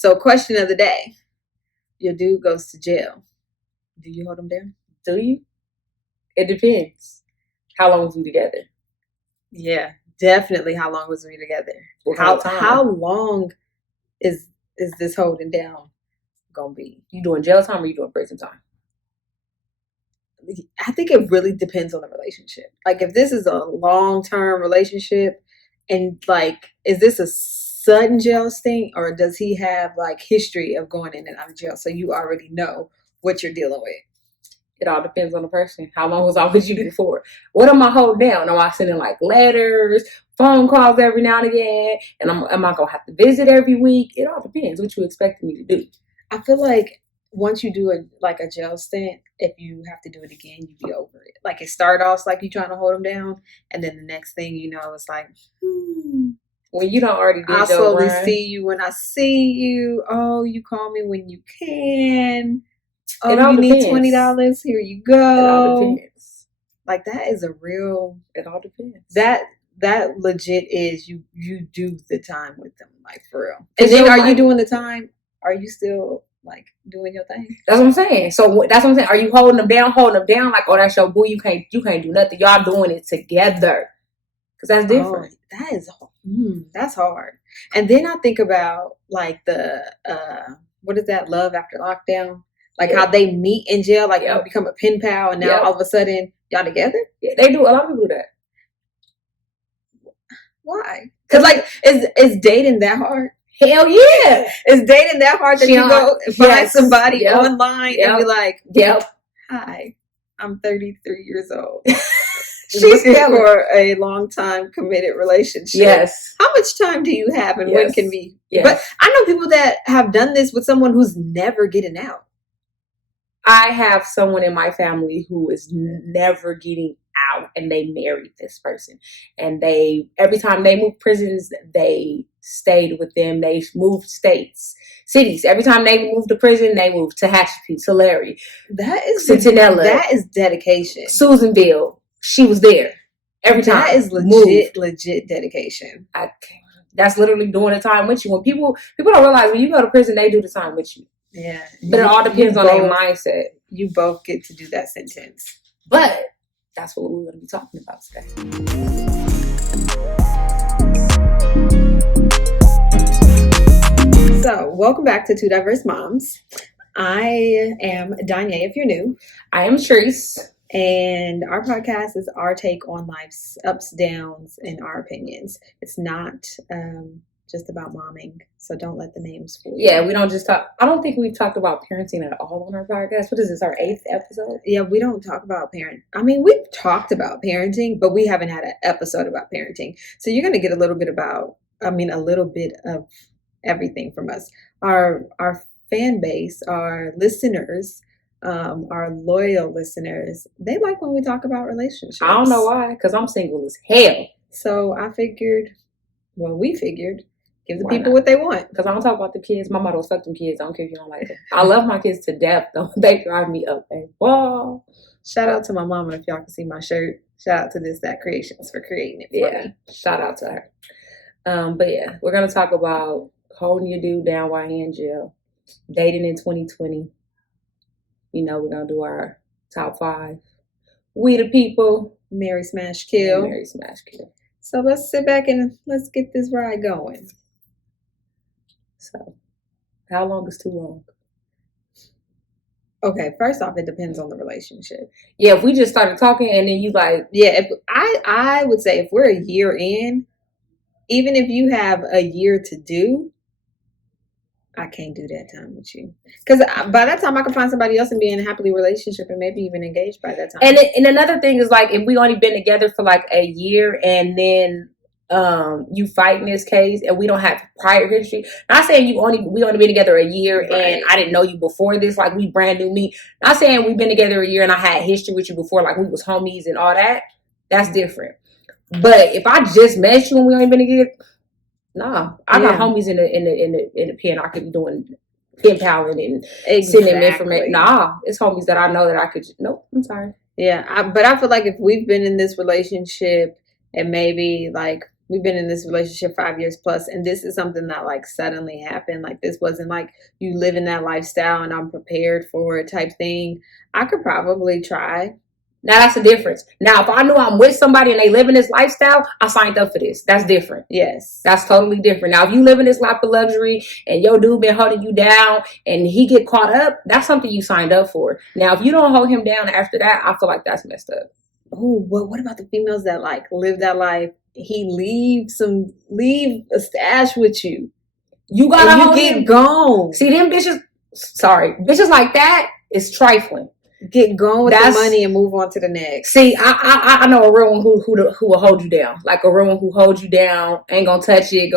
So, question of the day. Your dude goes to jail. Do you hold him down? Do you? It depends. How long was we together? Yeah, definitely. How long was we together? How long is this holding down gonna be? You doing jail time or you doing prison time? I think it really depends on the relationship. Like, if this is a long-term relationship, and like, is this a sudden jail stint, or does he have like history of going in and out of jail, so you already know what you're dealing with? It all depends on the person. How long was I with you before? What am I holding down? Am I sending like letters, phone calls every now and again? And am I gonna have to visit every week? It all depends what you expecting me to do. I feel like once you do a jail stint, if you have to do it again, you be over it. Like, it start off like you trying to hold him down, and then the next thing you know, it's like, when you don't already did I'll slowly see you when I see you. Oh, you call me when you can. Oh, you need $20? Here you go. It all depends. Like, that is a real. It all depends. That legit is you do the time with them, like, for real. And then, are you doing the time? Are you still like doing your thing? That's what I'm saying. So that's what I'm saying. Are you holding them down? Like, oh, that's your boo. You can't do nothing. Y'all doing it together. Because that's different. Oh, that's hard. And then I think about like the what is that? Love After Lockdown. Like, how they meet in jail, like, you become a pen pal, and now all of a sudden y'all together. Yeah, they do. A lot of people do that. Why? Because, like, is dating that hard? Hell yeah. Is dating that hard that you go find somebody online and be like, hi, I'm 33 years old. She's looking for a long-time committed relationship. Yes. How much time do you have, and when can we? Yes. But I know people that have done this with someone who's never getting out. I have someone in my family who is never getting out, and they married this person. And every time they moved prisons, they stayed with them. They moved cities. Every time they moved to prison, they moved to Tehachapi, to Larry. That is Centinela. That is dedication. Susanville. She was there every time. That is legit dedication. That's literally doing the time with you. When people don't realize, when you go to prison, they do the time with you. Yeah. But it all depends on their mindset. You both get to do that sentence. But that's what we're going to be talking about today. So, welcome back to Two Diverse Moms. I am Danye, if you're new. I am Sharice. And our podcast is our take on life's ups, downs, and our opinions. It's not just about momming, so don't let the names fool you. Yeah, we don't just talk. I don't think we've talked about parenting at all on our podcast. What is this, our 8th episode? Yeah, we don't talk about parenting. I mean, we've talked about parenting, but we haven't had an episode about parenting. So you're going to get a little bit of everything from us. Our fan base, our listeners, our loyal listeners, they like when we talk about relationships. I don't know why, because I'm single as hell. So we figured, give the people what they want. Because I don't talk about the kids. My motto is fuck them kids. I don't care if you don't like them. I love my kids to death, though. They drive me up a wall. Shout out to my mama, if y'all can see my shirt. Shout out to This That Creations for creating it for me. Shout out to her. But yeah, we're going to talk about holding your dude down while he in jail, dating in 2020. You know, we're going to do our top 5. We the people. Marry, smash, kill. Marry, smash, kill. So let's sit back and let's get this ride going. So, how long is too long? Okay, first off, it depends on the relationship. Yeah, if we just started talking and then you like... Yeah, I would say if we're a year in, even if you have a year to do, I can't do that time with you. Because by that time, I can find somebody else and be in a happily relationship and maybe even engaged by that time. And another thing is, like, if we only been together for like a year and then you fight in this case and we don't have prior history. Not saying we only been together a year and I didn't know you before this, like we brand new me. Not saying we've been together a year and I had history with you before, like we was homies and all that. That's different. But if I just met you and we only been together, nah, I got homies in the pen. I could be doing pen paling and sending information. Nah, it's homies that I know that I could. Nope, I'm sorry. Yeah, but I feel like if we've been in this relationship and maybe like we've been in this relationship 5 years plus, and this is something that like suddenly happened. Like this wasn't like you live in that lifestyle and I'm prepared for it type thing. I could probably try. Now that's the difference. Now, if I knew I'm with somebody and they live in this lifestyle, I signed up for this. That's different. Yes. That's totally different. Now, if you live in this life of luxury and your dude been holding you down and he get caught up, that's something you signed up for. Now, if you don't hold him down after that, I feel like that's messed up. Oh, but what about the females that like live that life? He leave a stash with you. You gotta and hold you get him. gone. See, them bitches like that is trifling. Get going with the money and move on to the next. See, I know a real one who will hold you down. Like a real one who holds you down, ain't gonna touch it,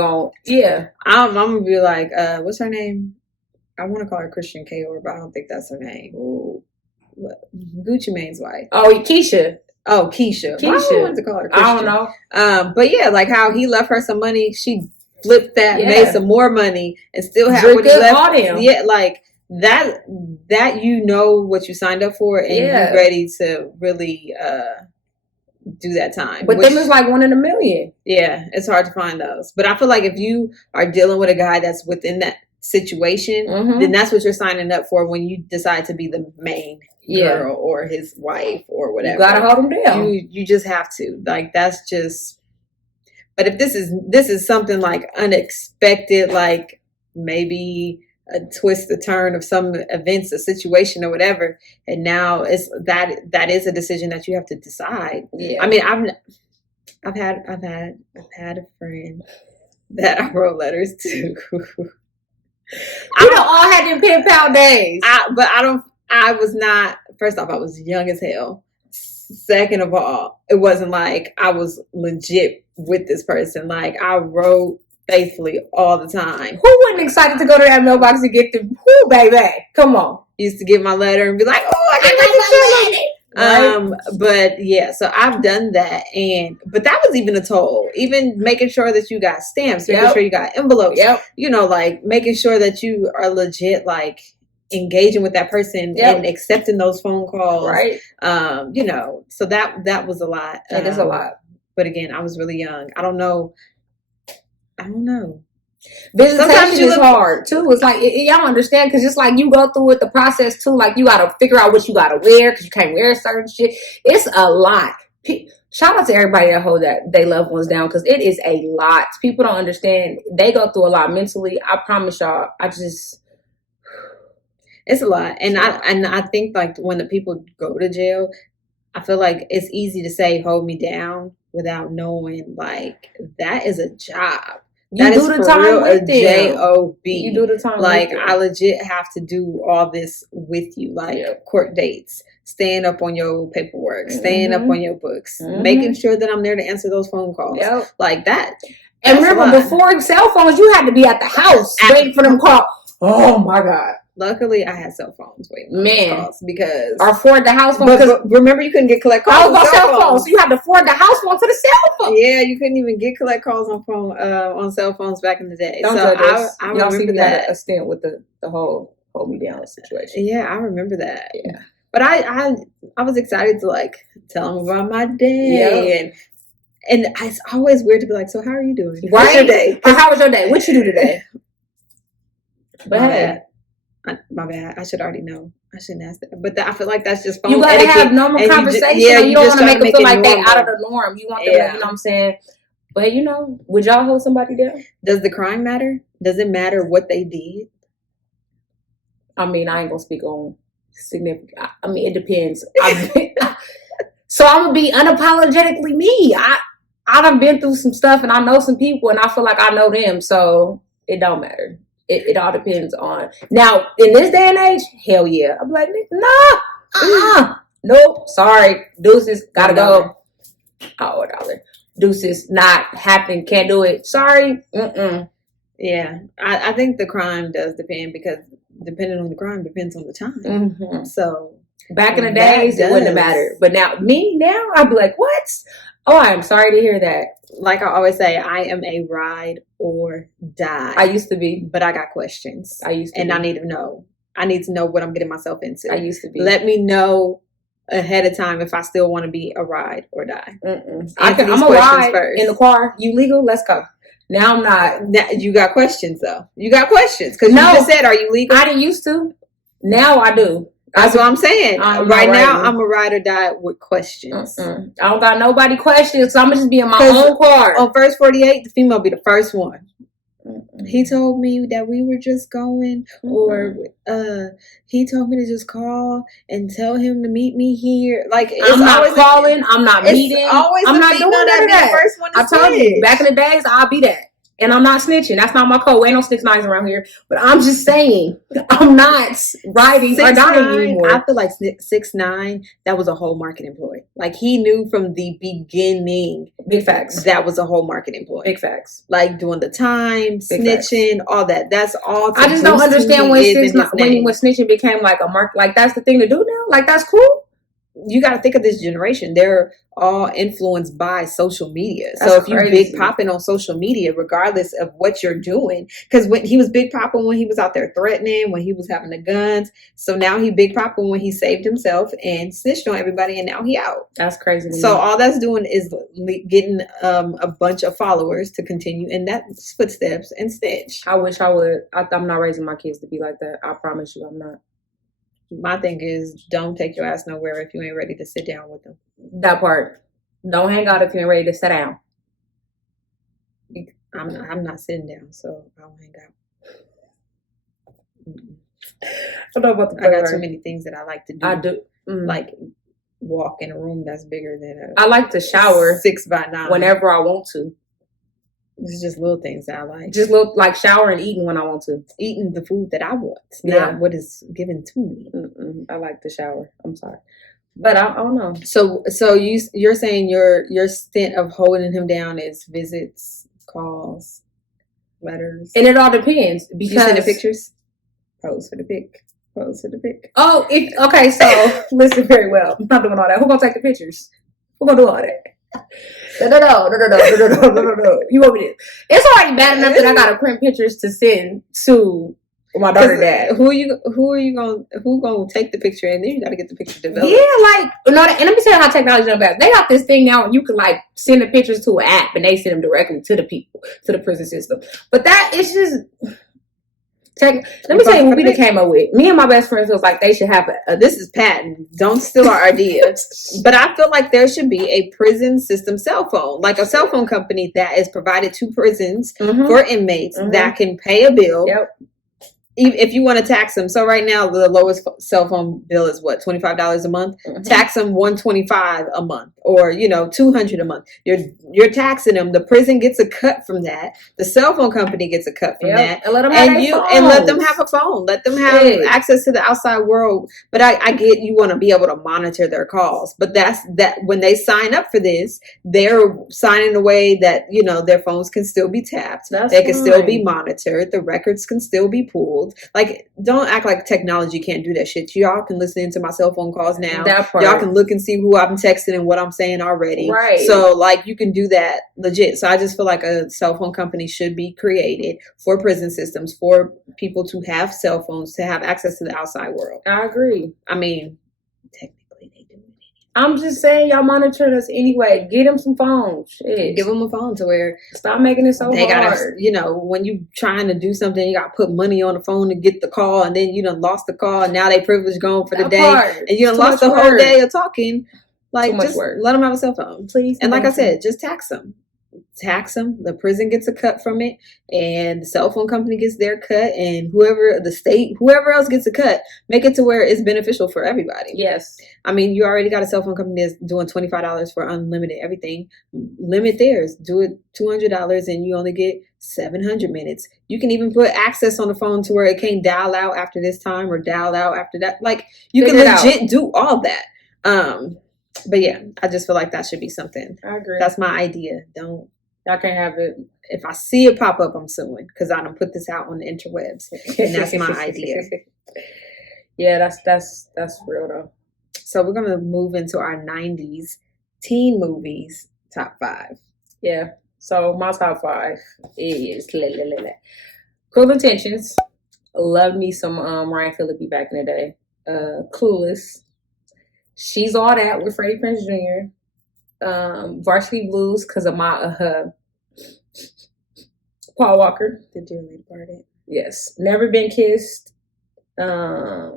yeah. I'm gonna be like, what's her name? I want to call her Christian Kaor, but I don't think that's her name. Ooh, Gucci Mane's wife. Oh, Keisha. Oh, Keisha. Why do I want to call her Christian? I don't know. But yeah, like how he left her some money, she flipped that, made some more money, and still had what he left. Yeah, like. That you know what you signed up for and you're ready to really do that time. But them is like 1 in a million. Yeah, it's hard to find those. But I feel like if you are dealing with a guy that's within that situation, then that's what you're signing up for when you decide to be the main girl or his wife or whatever. You gotta hold him down. You just have to. Like that's just. But if this is something like unexpected, like maybe a twist, a turn of some events, a situation or whatever, and now it's that is a decision that you have to decide. Yeah. I mean, I've had a friend that I wrote letters to. We don't all had them pen pal days. I was not, first off, I was young as hell. Second of all, it wasn't like I was legit with this person. Like I wrote faithfully all the time. Who wasn't excited to go to that mailbox to get the who, baby? Come on. Used to get my letter and be like, oh, I got my letter. But yeah, so I've done that, but that was even a toll. Even making sure that you got stamps, making sure you got envelopes. You know, like making sure that you are legit, like engaging with that person and accepting those phone calls. Right. You know, so that was a lot. It is a lot. But again, I was really young. I don't know. Sometimes it's hard too. It's like y'all understand because it's like you go through with the process too. Like you gotta figure out what you gotta wear because you can't wear certain shit. It's a lot. Shout out to everybody that hold they loved ones down because it is a lot. People don't understand. They go through a lot mentally. I promise y'all. It's a lot, and I think like when the people go to jail, I feel like it's easy to say hold me down without knowing like that is a job. You that do the time with them. JOB. You do the time like with them. I legit have to do all this with you, like court dates, staying up on your paperwork, staying up on your books, making sure that I'm there to answer those phone calls, like that. And remember, before cell phones, you had to be at the house waiting for them calls. Oh my God. Luckily, I had cell phones waiting on those calls because or forward the house phone. But remember, you couldn't get collect calls on cell phones, so you had to forward the house phone to the cell phone. Yeah, you couldn't even get collect calls on cell phones back in the day. Don't so I remember that a stint with the whole hold me down situation. Yeah, I remember that. Yeah, but I was excited to like tell them about my day and it's always weird to be like, so how are you doing? Right? How's your day? How was your day? What you do today? But my bad. I should already know. I shouldn't ask that. But I feel like that's just phone you gotta etiquette. have normal conversation. You don't want to make them feel like they out of the norm. You want them to, you know what I'm saying? But would y'all hold somebody down? Does the crime matter? Does it matter what they did? I mean, I ain't gonna speak on significant. I mean, it depends. So I'm gonna be unapologetically me. I done been through some stuff and I know some people and I feel like I know them. So it don't matter. It all depends on. Now, in this day and age, hell yeah. I'm like, nah, nope, sorry. Deuces, gotta go. Oh, $1. Deuces, not happening, can't do it. Sorry. Yeah, I think the crime does depend because depending on the crime depends on the time. So back in the days, it wouldn't have mattered. But now, I'd be like, what? Oh, I'm sorry to hear that. Like I always say, I am a ride or die. I used to be. But I got questions. I used to and be. I need to know. I need to know what I'm getting myself into. I used to be. Let me know ahead of time if I still want to be a ride or die. I'm a ride first. In the car. You legal? Let's go. Now I'm not. Now, you got questions though. You got questions because you just said, "Are you legal?" I didn't used to. Now I do. That's what I'm saying. Right now, I'm a ride or die with questions. I don't got nobody questions, so I'm just be in my own car. On First 48, the female be the first one. He told me that we were just going, or he told me to just call and tell him to meet me here. Like, I'm not calling, I'm not meeting, I'm not doing none of that. First one I told you, back in the days, I'll be that. And I'm not snitching. That's not my code. Ain't no 6'9" around here. But I'm just saying, I'm not riding or dying anymore. I feel like 6'9", that was a whole marketing ploy. Like, he knew from the beginning. Big facts. That was a whole marketing ploy. Big facts. Like, doing the time, snitching, all that. That's all. I just don't understand when snitching became like a mark. Like, that's the thing to do now? Like, that's cool? You got to think of this generation. They're all influenced by social media. So if you're big popping on social media, regardless of what you're doing, because when he was big popping when he was out there threatening, when he was having the guns. So now he big popping when he saved himself and snitched on everybody, and now he out. That's crazy. So all that's doing is getting a bunch of followers to continue in that footsteps and snitch. I wish I would. I'm not raising my kids to be like that. I promise you, I'm not. My thing is, don't take your ass nowhere if you ain't ready to sit down with them. That part. Don't hang out if you ain't ready to sit down. I'm not sitting down, so I don't hang out. I don't know about the I got too many things that I like to do. I do. Like walk in a room that's bigger than I like to shower 6x9 whenever I want to. It's just little things that I like. Just look like shower and eating when I want to. Eating the food that I want, not what is given to me. I like to shower. I'm sorry, but I don't know. So you're saying your stint of holding him down is visits, calls, letters, and it all depends. Because you send the pictures, pose for the pic. Oh, okay. So listen very well. I'm not doing all that. Who gonna take the pictures? Who gonna do all that? No. You want me to? It's already bad enough that I gotta print pictures to send to my daughter dad. Who gonna take the picture, and then you gotta get the picture developed. Yeah, and let me tell you how technology is bad. They got this thing now, and you can like send the pictures to an app, and they send them directly to the people, to the prison system. But that is just. Let me tell you what we came up with. Me and my best friends was like they should have this is patent. Don't steal our ideas. But I feel like there should be a prison system cell phone, like a cell phone company that is provided to prisons for inmates that can pay a bill. Yep. If you want to tax them. So right now the lowest cell phone bill is what, $25 a month. Tax them $125 a month, or $200 a month. You're taxing them. The prison gets a cut from that. The cell phone company gets a cut from that. And let them have let them have a phone. Let them have access to the outside world. But I get you want to be able to monitor their calls. But that's when they sign up for this, they're signing away that their phones can still be tapped. They can still be monitored. The records can still be pulled. Like, don't act like technology can't do that shit. Y'all can listen into my cell phone calls now. Y'all can look and see who I'm texting and what I'm saying already. Right. So, like, you can do that legit. So I just feel like a cell phone company should be created for prison systems, for people to have cell phones, to have access to the outside world. I agree. I mean, technically they do. I'm just saying, y'all monitor us anyway. Get them some phones. Shit. Give them a phone to where stop making it so they hard. Gotta, when you trying to do something, you got to put money on the phone to get the call, and then you done lost the call, and now they privilege gone for the day, and you done lost the whole day of talking. Like, just let them have a cell phone, please. And like I said, just tax them. The prison gets a cut from it, and the cell phone company gets their cut, and whoever else gets a cut. Make it to where it's beneficial for everybody. Yes. I mean, you already got a cell phone company that's doing $25 for unlimited everything. Limit theirs. Do it $200, and you only get 700 minutes. You can even put access on the phone to where it can't dial out after this time or dial out after that. Like, you can legit do all that. But yeah, I just feel like that should be something. I agree. That's my idea. Y'all can't have it. If I see it pop up, I'm suing, because I done put this out on the interwebs, and that's my idea. Yeah, that's real though. So we're gonna move into our 90s teen movies top 5. Yeah. So my top 5 is Cruel Intentions. Love me some Ryan Phillippe back in the day. Clueless. She's All That with Freddie Prinze Jr. Varsity Blues because of my Paul Walker. The Dear Lady Party. Yes. Never Been Kissed. Yeah,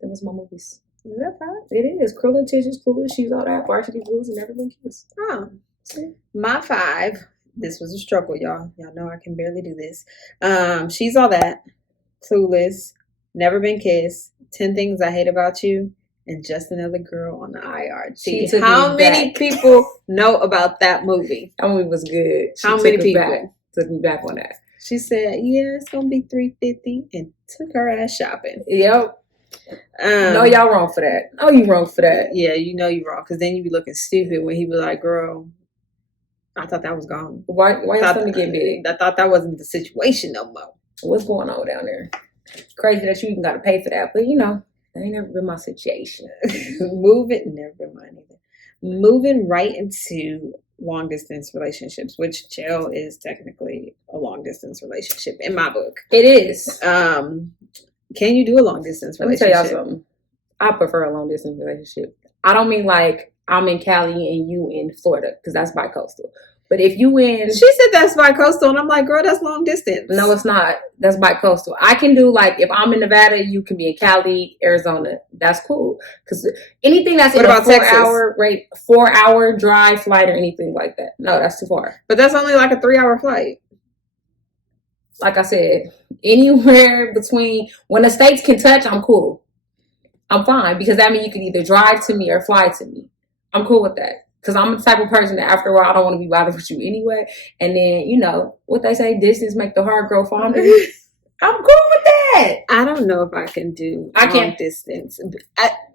that was my movies. Is that 5? It is. Cruel Intentions, Clueless, She's All That, Varsity Blues, and Never Been Kissed. Oh. My 5. This was a struggle, y'all. Y'all know I can barely do this. She's All That, Clueless, Never Been Kissed, 10 Things I Hate About You, and Just Another Girl on the IRT. How many people know about that movie? That movie was good. How many people took me back on that? She said, "Yeah, it's gonna be $350," and took her ass shopping. Yep. No, y'all wrong for that. No, you wrong for that. Yeah, you know you wrong because then you be looking stupid when he be like, "Girl, I thought that was gone. Why y'all stomach get big? I thought that wasn't the situation no more." What's going on down there? Crazy that you even got to pay for that, but you know, that ain't never been my situation. Never been mine either. Moving right into long distance relationships, which jail is technically a long distance relationship in my book. It is. Can you do a long distance relationship? Let me tell y'all something. I prefer a long distance relationship. I don't mean like I'm in Cali and you in Florida because that's bi-coastal. But if you in... She said that's bi-coastal and I'm like, girl, that's long distance. No, it's not. That's bi-coastal. I can do like, if I'm in Nevada, you can be in Cali, Arizona. That's cool. Because anything that's in a 4-hour drive, flight, or anything like that. No, that's too far. But that's only like a 3-hour flight. Like I said, anywhere between... When the states can touch, I'm cool. I'm fine. Because that means you can either drive to me or fly to me. I'm cool with that. Because I'm the type of person that after a while, I don't want to be bothered with you anyway. And then, you know, what they say, distance make the heart grow fonder. I'm cool with that. I don't know if I can do long distance.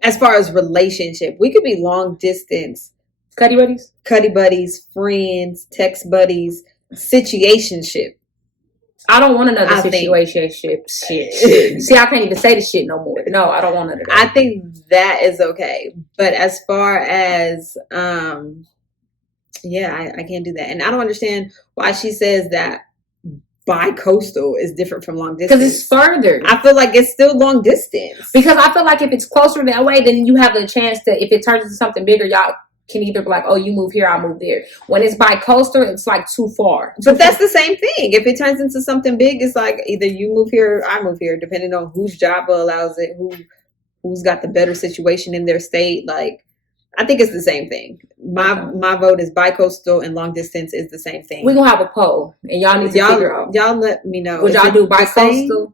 As far as relationship, we could be long distance. Cuddy buddies? Cuddy buddies, friends, text buddies, situationship. I don't want another situationship shit. See, I can't even say the shit no more. No, I don't want none of that. I think that is okay. But as far as, I can't do that. And I don't understand why she says that bi-coastal is different from long distance. Because it's further. I feel like it's still long distance. Because I feel like if it's closer that way, then you have the chance to, if it turns into something bigger, y'all can either be like, oh, you move here, I'll move there. When it's bi-coastal, it's like too far. But that's the same thing. If it turns into something big, it's like either you move here or I move here, depending on whose job allows it, who's got the better situation in their state. Like, I think it's the same thing. My vote is bi-coastal and long distance is the same thing. We're going to have a poll and y'all need to figure out. Y'all let me know. Would y'all do bi-coastal?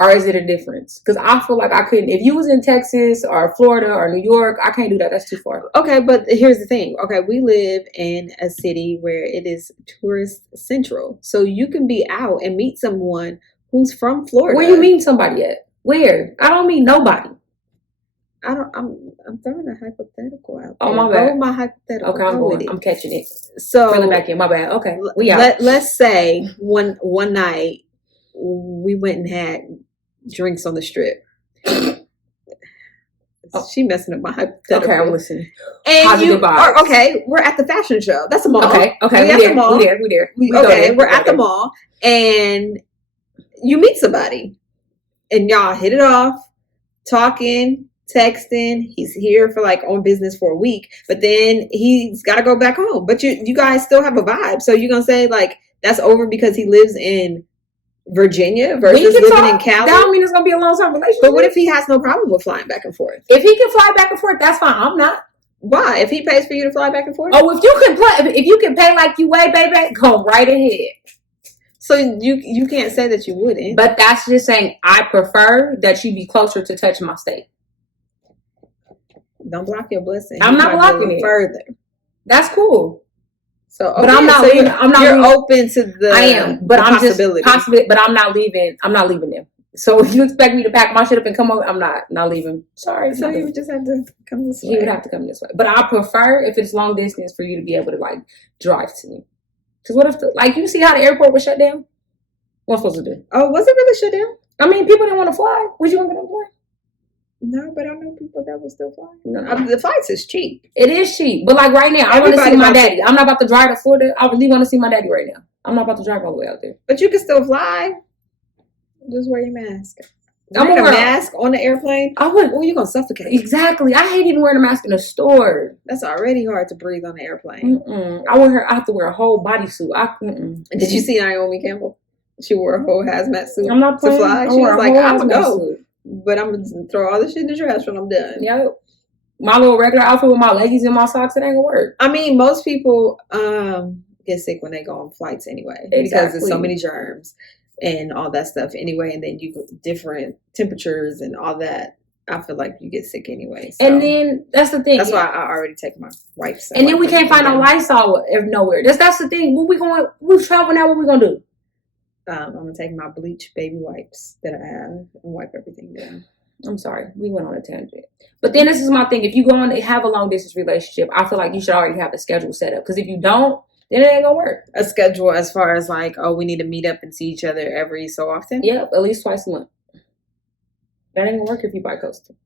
Or is it a difference? Because I feel like I couldn't. If you was in Texas or Florida or New York, I can't do that. That's too far. Okay, but here's the thing. Okay, we live in a city where it is tourist central. So you can be out and meet someone who's from Florida. Where you meet somebody at? Where? I don't meet nobody. I'm throwing a hypothetical out there. Oh, my bad. Go with my hypothetical. Okay, I'm going. I'm catching it. So Reel it back in. My bad. Okay, we out. Let's say one night we went and had drinks on the strip. She messing up my hypothetical. Okay, I'm listening. And we're at the fashion show. That's a mall. Okay, we're at the mall. We there. We're at the mall, and you meet somebody, and y'all hit it off, talking, texting. He's here for like on business for a week, but then he's got to go back home. But you guys still have a vibe, so you're gonna say like that's over because he lives in Virginia versus living in Cali. That don't mean it's gonna be a long-term relationship. But what if he has no problem with flying back and forth? If he can fly back and forth, that's fine. I'm not. Why? If he pays for you to fly back and forth? Oh, if you can pay like you weigh, baby, go right ahead. So you can't say that you wouldn't. But that's just saying I prefer that you be closer to touch my state. Don't block your blessing. I'm not blocking it further. That's cool. So, but I'm not leaving. You're open to the. I am, but I'm just possibility. But I'm not leaving. I'm not leaving them. So if you expect me to pack my shit up and come over, I'm not leaving. Sorry. So you would just have to come this way. You would have to come this way. But I prefer if it's long distance for you to be able to like drive to me. Because what if you see how the airport was shut down? What am I supposed to do? Oh, was it really shut down? I mean, people didn't want to fly. Was you going to fly? No, but I know people that will still fly. No. The flights is cheap. It is cheap. But like right now, I want to see my daddy. I'm not about to drive to Florida. I really want to see my daddy right now. I'm not about to drive all the way out there. But you can still fly. Just wear your mask. Wearing a mask on the airplane? Oh, you're going to suffocate. Exactly. I hate even wearing a mask in a store. That's already hard to breathe on the airplane. I have to wear a whole bodysuit. Did you see Naomi Campbell? She wore a whole hazmat suit I'm not playing. to fly. She was like, I'm going to go. But I'm going to throw all the shit in the trash when I'm done. Yep. My little regular outfit with my leggings and my socks, it ain't going to work. I mean, most people get sick when they go on flights anyway. Exactly. Because there's so many germs and all that stuff anyway. And then you go different temperatures and all that. I feel like you get sick anyway. So and then that's the thing. That's why I already take my wipes. And then we can't find no Lysol nowhere. That's the thing. When we travel now, what we going to do? I'm going to take my bleach baby wipes that I have and wipe everything down. I'm sorry. We went on a tangent. But then this is my thing. If you go on to have a long distance relationship, I feel like you should already have a schedule set up. Because if you don't, then it ain't going to work. A schedule as far as like, oh, we need to meet up and see each other every so often? Yep, at least twice a month. That ain't going to work if you bi-coastal.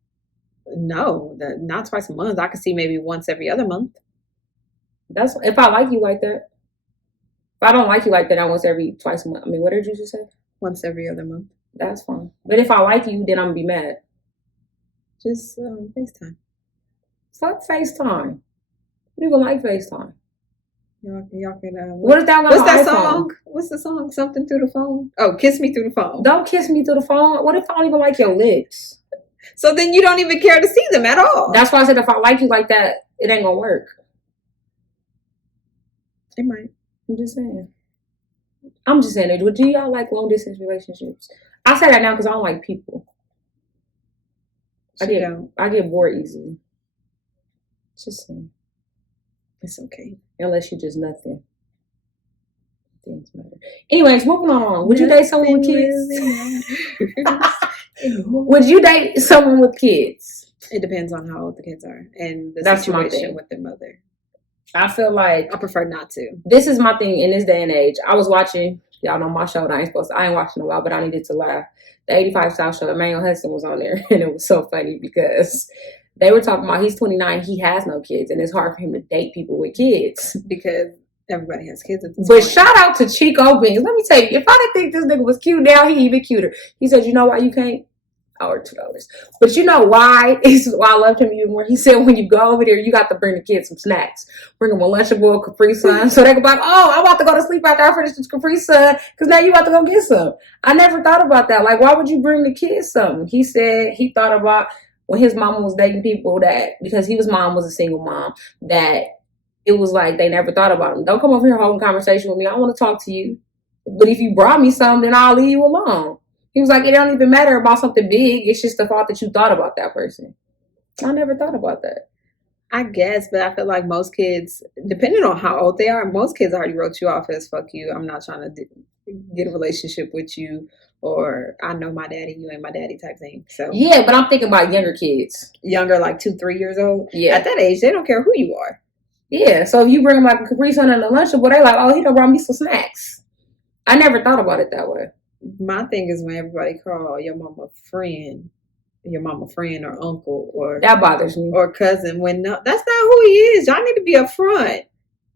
No, not twice a month. I could see maybe once every other month. That's if I like you like that. If I don't like you like that, I once every twice a month. I mean, what did you just say? Once every other month. That's fine. But if I like you, then I'm going to be mad. Just FaceTime. Fuck FaceTime. You gonna like FaceTime? Y'all can. What is that? What's that song? What's the song? Something through the phone. Oh, kiss me through the phone. Don't kiss me through the phone. What if I don't even like your lips? So then you don't even care to see them at all. That's why I said if I like you like that, it ain't gonna work. It might. I'm just saying. Do y'all like long distance relationships? I say that now because I don't like people. I get bored easily. Just saying. It's okay. Unless you just nothing. Things matter. Anyways, moving on. Would you date someone with kids? Would you date someone with kids? It depends on how old the kids are and the situation with their mother. I feel like I prefer not to. This is my thing in this day and age. I was watching, y'all know my show. I ain't watching in a while, but I needed to laugh. The 85 South show. Emmanuel Hudson was on there, and it was so funny because they were talking about he's 29, he has no kids, and it's hard for him to date people with kids because everybody has kids at this point. But shout out to Chico Beans. Let me tell you, if I didn't think this nigga was cute, now he even cuter. He said, "You know why you can't?" Or $2. But you know why? This is why I loved him even more. He said, when you go over there, you got to bring the kids some snacks. Bring them a Lunchable, Capri Sun, so they can be like, oh, I'm about to go to sleep after I finish this Capri Sun, because now you about to go get some. I never thought about that. Like, why would you bring the kids something? He said he thought about when his mama was dating people that, because his mom was a single mom, that it was like they never thought about him. Don't come over here holding conversation with me. I want to talk to you. But if you brought me something, then I'll leave you alone. He was like, it don't even matter about something big. It's just the fact that you thought about that person. I never thought about that. I guess, but I feel like most kids, depending on how old they are, most kids already wrote you off as fuck you. I'm not trying to get a relationship with you, or I know my daddy, you ain't my daddy type thing. So yeah, but I'm thinking about younger kids. Younger, like 2-3 years old? Yeah. At that age, they don't care who you are. Yeah, so if you bring them like a Capri Sun and a Lunchable, they're like, oh, he done brought me some snacks. I never thought about it that way. My thing is when everybody call your mama friend or uncle or that bothers me, or cousin, when no, that's not who he is. Y'all need to be upfront,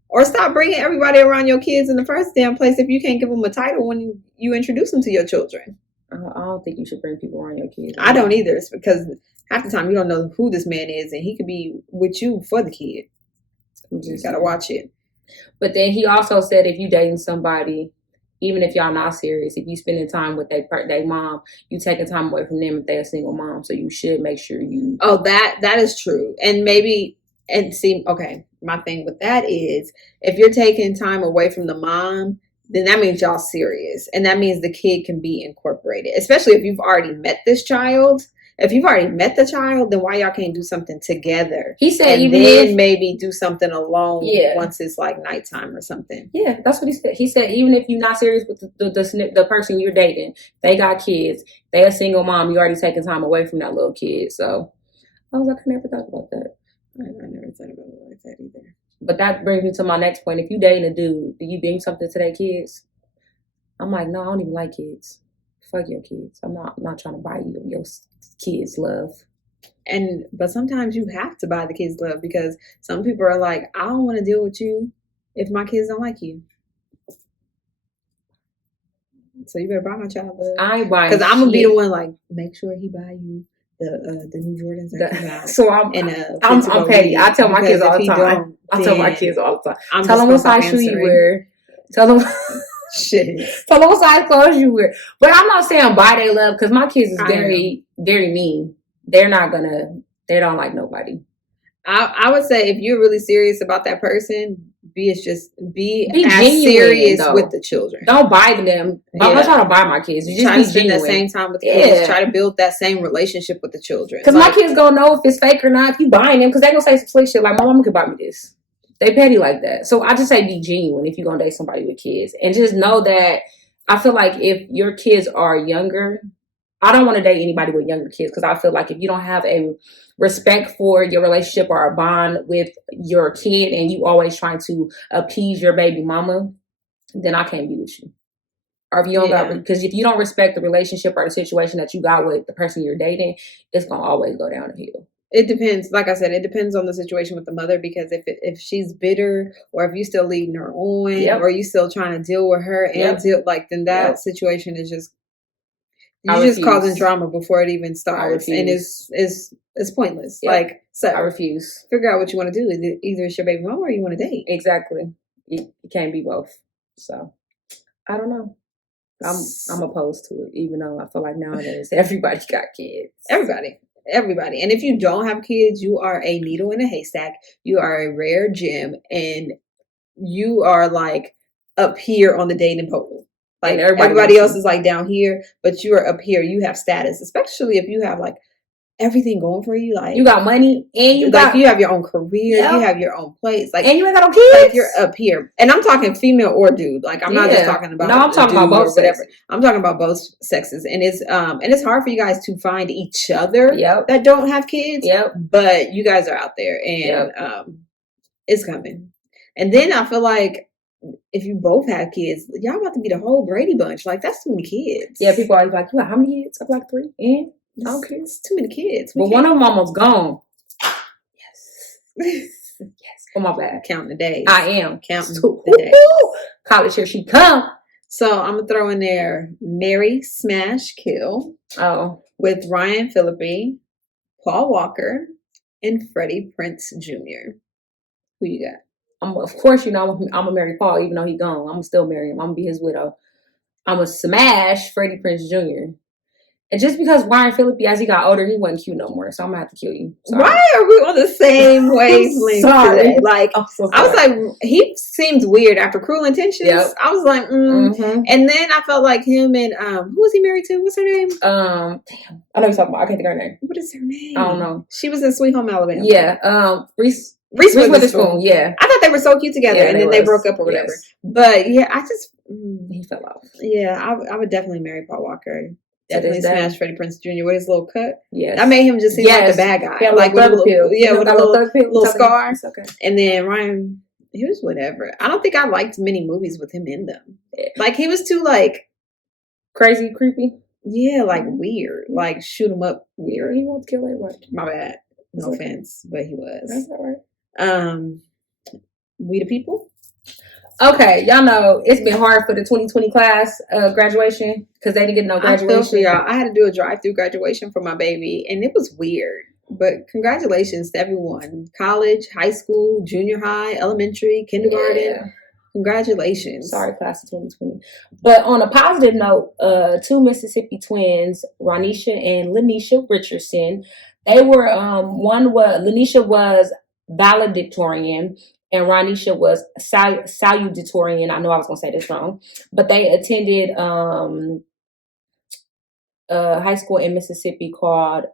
or stop bringing everybody around your kids in the first damn place if you can't give them a title when you introduce them to your children. I don't think you should bring people around your kids. I don't either. It's because half the time you don't know who this man is, and he could be with you for the kid. You just gotta watch it. But then he also said if you dating somebody, even if y'all not serious, if you spending time with their mom, you taking time away from them if they're a single mom. So you should make sure you. Oh, that is true. Okay, my thing with that is if you're taking time away from the mom, then that means y'all serious. And that means the kid can be incorporated, especially if you've already met this child. If you've already met the child, then why y'all can't do something together? He said, and then maybe do something alone once it's like nighttime or something. Yeah, that's what he said. He said even if you're not serious with the person you're dating, they got kids, they a single mom, you already taking time away from that little kid. So I was like, I never thought about that. I never thought about it like that either. But that brings me to my next point. If you dating a dude, do you bring something to their kids? I'm like, no, I don't even like kids. Fuck your kids. I'm not trying to buy you your kids love. But sometimes you have to buy the kids love because some people are like, I don't want to deal with you if my kids don't like you. So you better buy my child love. I ain't buying because I'm gonna be shit. the one like make sure he buy you the new Jordans that come out. So I'm petty. I tell my kids all the time. I tell my kids all the time. Tell them what size shoe you wear. Tell them. Shit. Tell them what size clothes you wear. But I'm not saying buy their love because my kids is very, very mean. They don't like nobody. I would say if you're really serious about that person, be as genuine, serious with the children. Don't buy them. I'm not trying to buy my kids. You just try be to spend genuine. that same time with the kids. Try to build that same relationship with the children. Because my kids gonna know if it's fake or not if you buying them. Because they gonna say some slick shit like, my mama could buy me this. They petty like that. So I just say be genuine if you're gonna date somebody with kids, and just know that I feel like if your kids are younger, I don't want to date anybody with younger kids because I feel like if you don't have a respect for your relationship or a bond with your kid and you always trying to appease your baby mama, then I can't be with you. Or if you don't because if you don't respect the relationship or the situation that you got with the person you're dating, it's gonna always go down the hill. It depends. Like I said, it depends on the situation with the mother because if she's bitter or if you still leading her on or you still trying to deal with her and then that situation is just you're just causing drama before it even starts, and it's pointless. Yep. So I refuse. Figure out what you want to do. Either it's your baby mama or you want to date. Exactly. You can't be both. So I don't know. I'm opposed to it, even though I feel like nowadays everybody got kids. Everybody. And if you don't have kids, you are a needle in a haystack. You are a rare gem, and you are like up here on the dating pole. Like everybody else is like down here, but you are up here. You have status, especially if you have like everything going for you. Like you got money and you have your own career, you have your own place, like and you ain't got no kids. Like you're up here, and I'm talking female or dude. Like I'm not just talking about I'm talking about both whatever. I'm talking about both sexes, and it's hard for you guys to find each other that don't have kids. But you guys are out there, and it's coming. And then I feel like if you both have kids, y'all about to be the whole Brady Bunch. Like that's too many kids. Yeah, people are like, you got how many kids? I'm like 3. And I don't care. It's too many kids. But one of them almost gone. Yes. Oh my bad. Counting the days. I am counting the days. College here she come. So I'm gonna throw in there Marry Smash Kill. Oh, with Ryan Phillippe, Paul Walker, and Freddie Prinze Jr. Who you got? Of course, you know I'm gonna marry Paul, even though he's gone. I'm gonna still marry him. I'm gonna be his widow. I'm gonna smash Freddie Prinze Jr. And just because Ryan Phillippe, as he got older, he wasn't cute no more. So I'm gonna have to kill you. Sorry. Why are we on the same wavelength today? Like I was like, he seemed weird after Cruel Intentions. Yep. I was like, And then I felt like him and who was he married to? What's her name? Damn, I know you're talking about. I can't think of her name. What is her name? I don't know. She was in Sweet Home Alabama. Yeah. Reese Witherspoon. Yeah. I thought they were so cute together, and then they broke up or whatever. Yes. But yeah, I just he fell off. Yeah, I would definitely marry Paul Walker. Definitely smash Freddie Prinze Jr. with his little cut. Yeah, that made him just seem like a bad guy. Like with a little scar. Okay. And then Ryan, he was whatever. I don't think I liked many movies with him in them. Like he was too like crazy, creepy. Yeah, like weird. Like shoot him up weird. He wants to kill everybody. My bad. No offense, but he was. That's all right. We the People. Okay, y'all know it's been hard for the 2020 class graduation because they didn't get no graduation. I feel for y'all. I had to do a drive-through graduation for my baby, and it was weird. But congratulations to everyone. College, high school, junior high, elementary, kindergarten. Yeah. Congratulations. Sorry, class of 2020. But on a positive note, 2 Mississippi twins, Ronisha and Lanisha Richardson, they were, Lanisha was valedictorian, and Ronisha was salutatorian. I know I was going to say this wrong. But they attended high school in Mississippi called,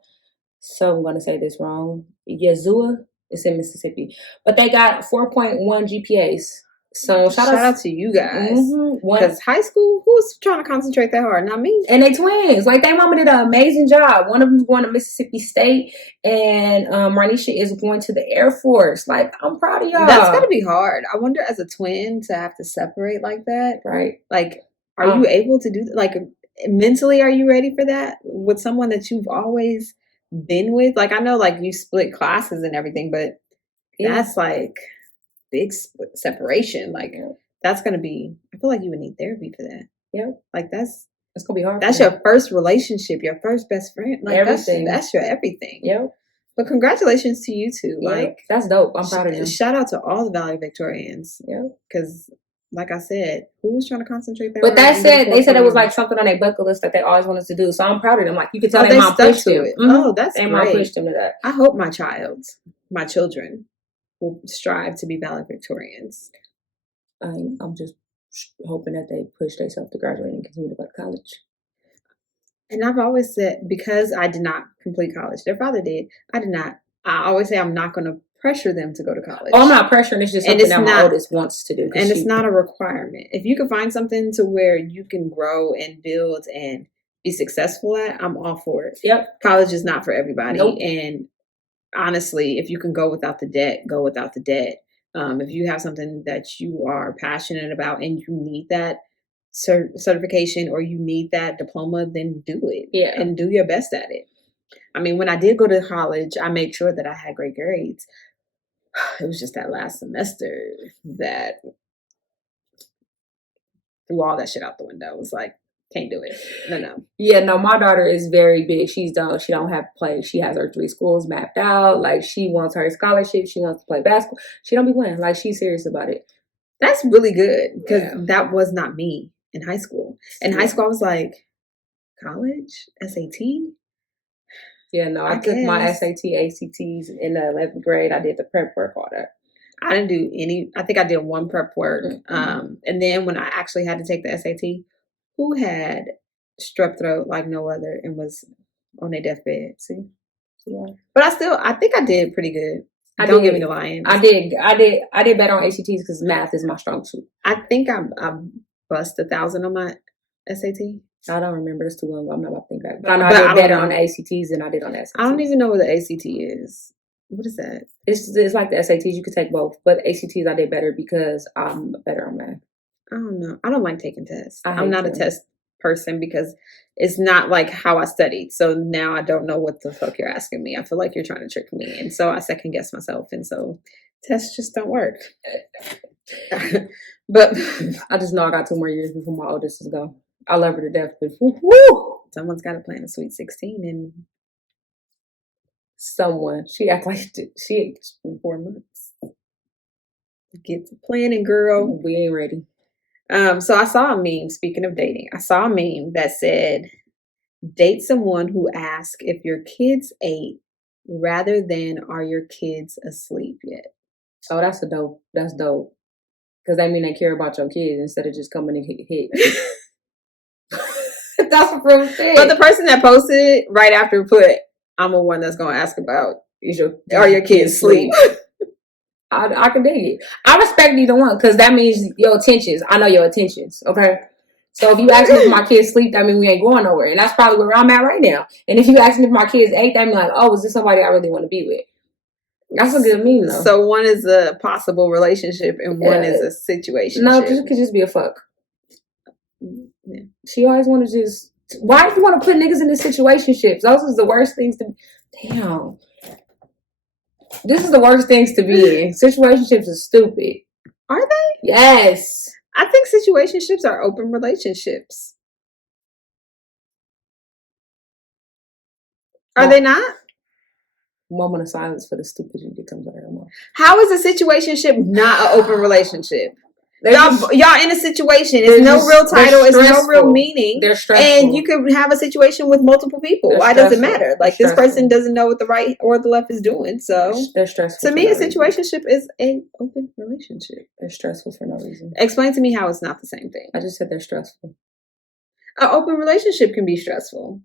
so I'm going to say this wrong, Yazua. It's in Mississippi. But they got 4.1 GPAs. So shout out to you guys. Because high school, who's trying to concentrate that hard? Not me. And they twins. Like, they mama did an amazing job. One of them's going to Mississippi State, and Ronisha is going to the Air Force. Like, I'm proud of y'all. That's going to be hard. I wonder, as a twin, to have to separate like that. Right. Like, are you able to do that? Like, mentally, are you ready for that? With someone that you've always been with? Like, I know, like, you split classes and everything, but that's, like, big separation. Like, that's going to be, I feel like you would need therapy for that. Yep. Like it's gonna be hard. That's your first relationship, your first best friend. Like everything. That's your everything. Yep. But congratulations to you two. Yep. Like that's dope. I'm proud of them. Shout out to all the valedictorians. Yeah. Because like I said, who was trying to concentrate there? But they said it was like something on their bucket list that they always wanted to do. So I'm proud of them. Like you can tell their mom pushed them. Mm-hmm. Oh, that's their great. Mom pushed them to that. I hope my children will strive to be valedictorians. I'm just hoping that they push themselves to graduate and continue to go to college. And I've always said, because I did not complete college, their father did. I did not. I always say I'm not going to pressure them to go to college. Oh, I'm not pressuring. It's just something that my oldest wants to do. And it's not a requirement. If you can find something to where you can grow and build and be successful at, I'm all for it. Yep. College is not for everybody. Nope. And honestly, if you can go without the debt, go without the debt. If you have something that you are passionate about and you need that certification or you need that diploma, then do it. Yeah. And do your best at it. I mean, when I did go to college, I made sure that I had great grades. It was just that last semester that threw all that shit out the window. It was like, can't do it. No. Yeah, no, my daughter is very big. She don't have to play. She has her 3 schools mapped out. Like, she wants her scholarship. She wants to play basketball. She don't be playing. Like, she's serious about it. That's really good because that was not me in high school. In high school, I was like, college? SAT? Yeah, no, I took my SAT, ACTs in the 11th grade. I did the prep work, all that. I didn't do any. I think I did one prep work. Mm-hmm. And then when I actually had to take the SAT, who had strep throat like no other and was on their deathbed? See? Yeah. But I think I did pretty good. Don't give me the lying. I did better on ACTs because math is my strong suit. I think I bust 1,000 on my SAT. I don't remember. It's too long ago. I'm not about to think back. But I know I did better on the ACTs than I did on the SATs. I don't even know what the ACT is. What is that? It's like the SATs. You could take both. But ACTs I did better because I'm better on math. I don't know. I don't like taking tests. I'm not a test person because it's not like how I studied. So now I don't know what the fuck you're asking me. I feel like you're trying to trick me. And so I second guess myself. And so tests just don't work. But I just know I got 2 more years before my oldest is gone. I love her to death, but woo! Someone's got to plan a sweet 16 and she acts like she in 4 months. Get to planning, girl. We ain't ready. So I saw a meme, speaking of dating, I saw a meme that said, date someone who asks if your kids ate rather than are your kids asleep yet. Oh, that's dope. That's dope. Because that mean they care about your kids instead of just coming and hit. That's what real shit. But the person that posted it right after put, I'm the one that's going to ask about, are your kids asleep? I can dig it. I respect either one because that means your intentions. I know your intentions, okay? So if you ask me if my kids sleep, that means we ain't going nowhere. And that's probably where I'm at right now. And if you ask me if my kids ate, that means like, oh, is this somebody I really want to be with? That's a good meme, though. So one is a possible relationship and one is a situation. No, because it could just be a fuck. Yeah. She always want to just... Why do you want to put niggas in the situationships? Those is the worst things to... Damn. This is the worst things to be in. Situationships are stupid. Are they? Yes. I think situationships are open relationships. Are they not? Moment of silence for the stupidity that comes out of her mouth. How is a situationship not an open relationship? Y'all in a situation. It's no real title. It's no real meaning. They're stressful. And you could have a situation with multiple people. Why does it matter? Like this person doesn't know what the right or the left is doing. So they're stressful. To me, a situationship is an open relationship. They're stressful for no reason. Explain to me how it's not the same thing. I just said they're stressful. An open relationship can be stressful.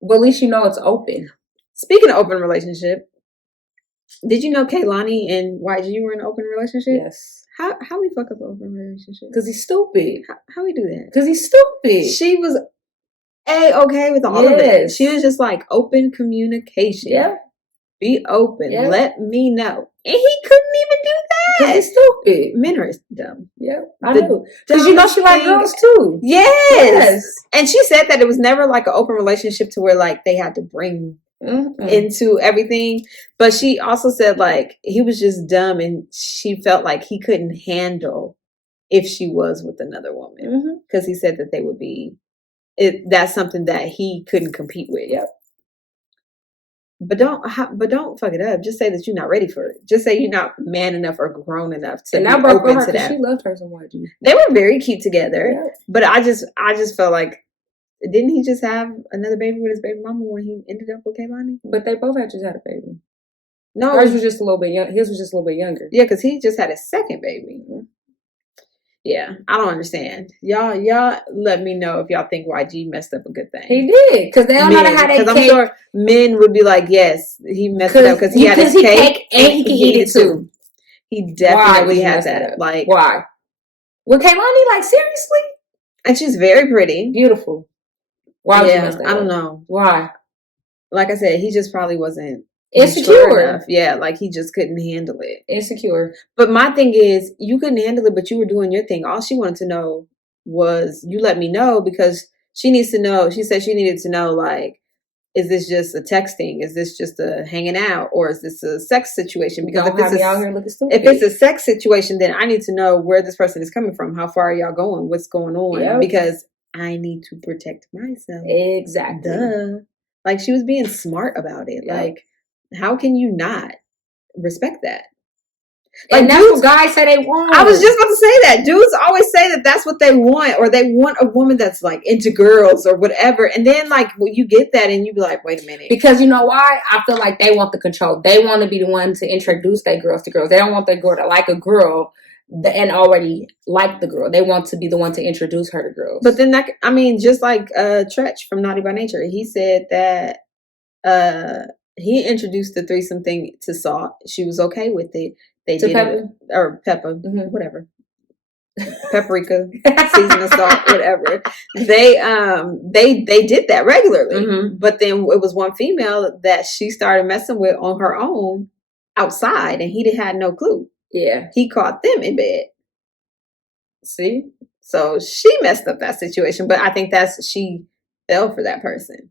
But at least you know it's open. Speaking of open relationship, did you know Kaylani and YG were in an open relationship? Yes. How we fuck up an open relationship? Because he's stupid. How we do that? Because he's stupid. She was okay with all of it. She was just like open communication. Yeah. Be open. Yeah. Let me know. And he couldn't even do that. Because he's stupid. Men are dumb. Yeah, I know. Because you know she like girls too. Yes. And she said that it was never like an open relationship to where like they had to bring into everything, but she also said like he was just dumb and she felt like he couldn't handle if she was with another woman, because he said that they would be. That's something that he couldn't compete with. Yep. But don't fuck it up. Just say that you're not ready for it. Just say you're not man enough or grown enough to be open to that. She loved her so much. They were very cute together. Yep. But I just felt like, didn't he just have another baby with his baby mama when he ended up with Kaylani? But they both had just had a baby. No, hers was just a little bit young. His was just a little bit younger. Yeah, because he just had a second baby. Yeah, I don't understand. Y'all let me know if y'all think YG messed up a good thing. He did, because they don't know how they. Because I'm sure men would be like, yes, he messed it up because he had his cake and he can eat it too. He definitely had that. Like, why? With Kaylani, like, seriously? And she's very pretty, beautiful. Why? Yeah, I don't know why. Like I said, he just probably wasn't insecure enough. Yeah, like he just couldn't handle it. Insecure. But my thing is, you couldn't handle it, but you were doing your thing. All she wanted to know was, you let me know, because she needs to know. She said she needed to know, like, is this just a texting? Is this just a hanging out? Or is this a sex situation? Because if it's a sex situation, then I need to know where this person is coming from. How far are y'all going? What's going on? Yep. Because I need to protect myself. Exactly. Duh. Like, she was being smart about it. Yep. Like, how can you not respect that? Like, and that's what guys say they want. I was just about to say that. Dudes always say that that's what they want, or they want a woman that's like into girls or whatever. And then, like, when you get that and you be like, wait a minute. Because you know why? I feel like they want the control. They want to be the one to introduce their girls to girls. They don't want their girl to like a girl and already like the girl. They want to be the one to introduce her to girls. But then, just like Tretch from Naughty by Nature, he said that he introduced the threesome thing to Salt. She was okay with it. They did Pepper? Or Pepper, whatever. Paprika, seasoning salt, whatever. They did that regularly. But then it was one female that she started messing with on her own outside, and he had no clue. Yeah. He caught them in bed. See? So she messed up that situation, but I think she fell for that person.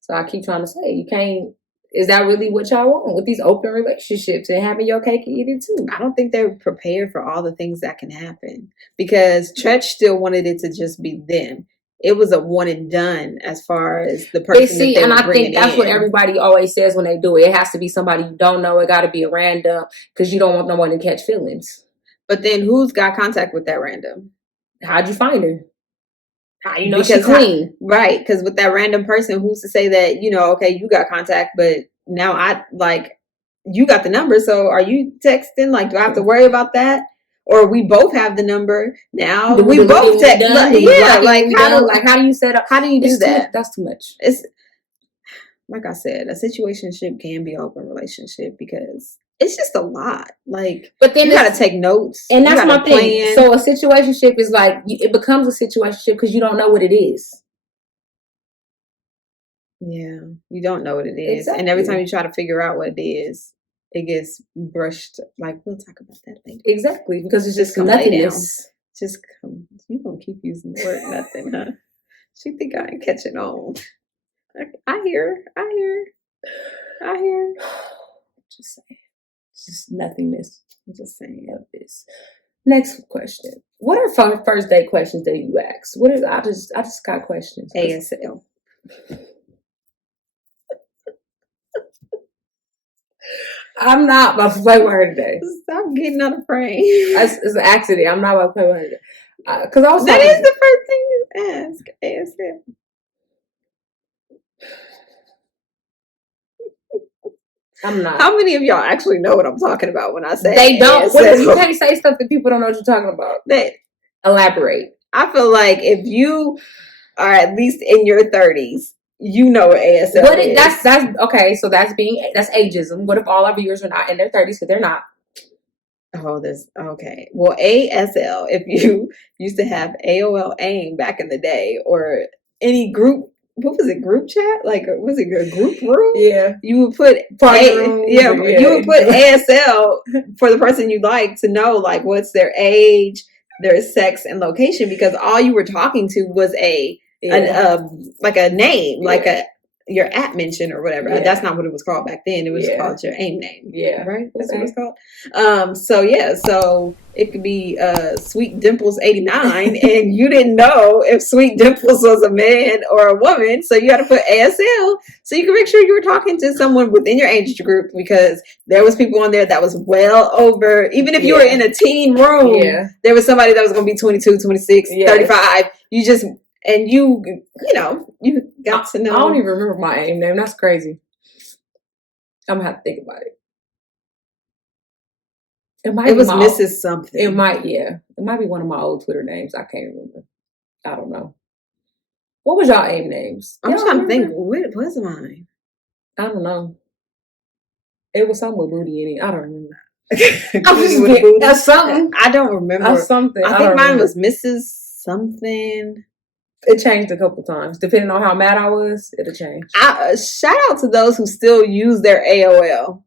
So I keep trying to say, you can't. Is that really what y'all want with these open relationships and having your cake and eat it too? I don't think they're prepared for all the things that can happen, because Tretch still wanted it to just be them. It was a one and done as far as the person. That they and were I think that's what everybody always says when they do it. It has to be somebody you don't know. It got to be a random, because you don't want no one to catch feelings. But then who's got contact with that random? How'd you find her? How you know she's clean? Right, because with that random person, who's to say that, okay, you got contact, but now you got the number, so are you texting? Like, do I have to worry about that? Or we both have the number now. We both text. How do you set up? How do you do that? That's too much. It's like I said, a situationship can be an open relationship, because it's just a lot. Like, but then you got to take notes, and that's my thing. So a situationship is like, it becomes a situationship because you don't know what it is. Yeah, you don't know what it is, exactly. And every time you try to figure out what it is, it gets brushed. Like, we'll talk about that later. Exactly, because it's just nothingness. Just come. You gonna keep using the word nothing, huh? She think I ain't catching on. I hear. Just saying. Just nothingness. I'm just saying of this. Next question. What are first date questions that you ask? What is? I just got questions. ASL. I'm not about to play with her today. Stop getting out of frame. It's an accident. I'm not about to play with her today. Because that is the first thing you ask. ASL. I'm not. How many of y'all actually know what I'm talking about when I say they don't? You can't say stuff that people don't know what you're talking about. Elaborate. I feel like if you are at least in your 30s, you know what ASL is. That's okay. So that's ageism. What if all our viewers are not in their 30s? Because they're not. Oh, okay. Well, ASL. If you used to have AOL AIM back in the day, or any group. What was it? Group chat? Like, was it a group room? Yeah. You would put you would put ASL for the person you like to know, like, what's their age, their sex, and location, because all you were talking to was a name, like your app mention or whatever. Yeah. That's not what it was called back then. It was Yeah. called your AIM name. Yeah. Right? That's Okay. what it's called. So it could be Sweet Dimples 89, and you didn't know if Sweet Dimples was a man or a woman, so you had to put ASL so you can make sure you were talking to someone within your age group, because there was people on there that was well over, even if you were in a teen room, there was somebody that was going to be 22, 26, 35. You got to know. I don't even remember my AIM name. That's crazy. I'm going to have to think about it. It was Mrs. Something. It might be one of my old Twitter names. I can't remember. I don't know. What was y'all AIM names? I'm trying to think. What was mine? I don't know. It was something with booty in it. I don't remember. That's something. I don't remember. That's something. I think mine was Mrs. Something. It changed a couple times. Depending on how mad I was, it'll change. Shout out to those who still use their AOL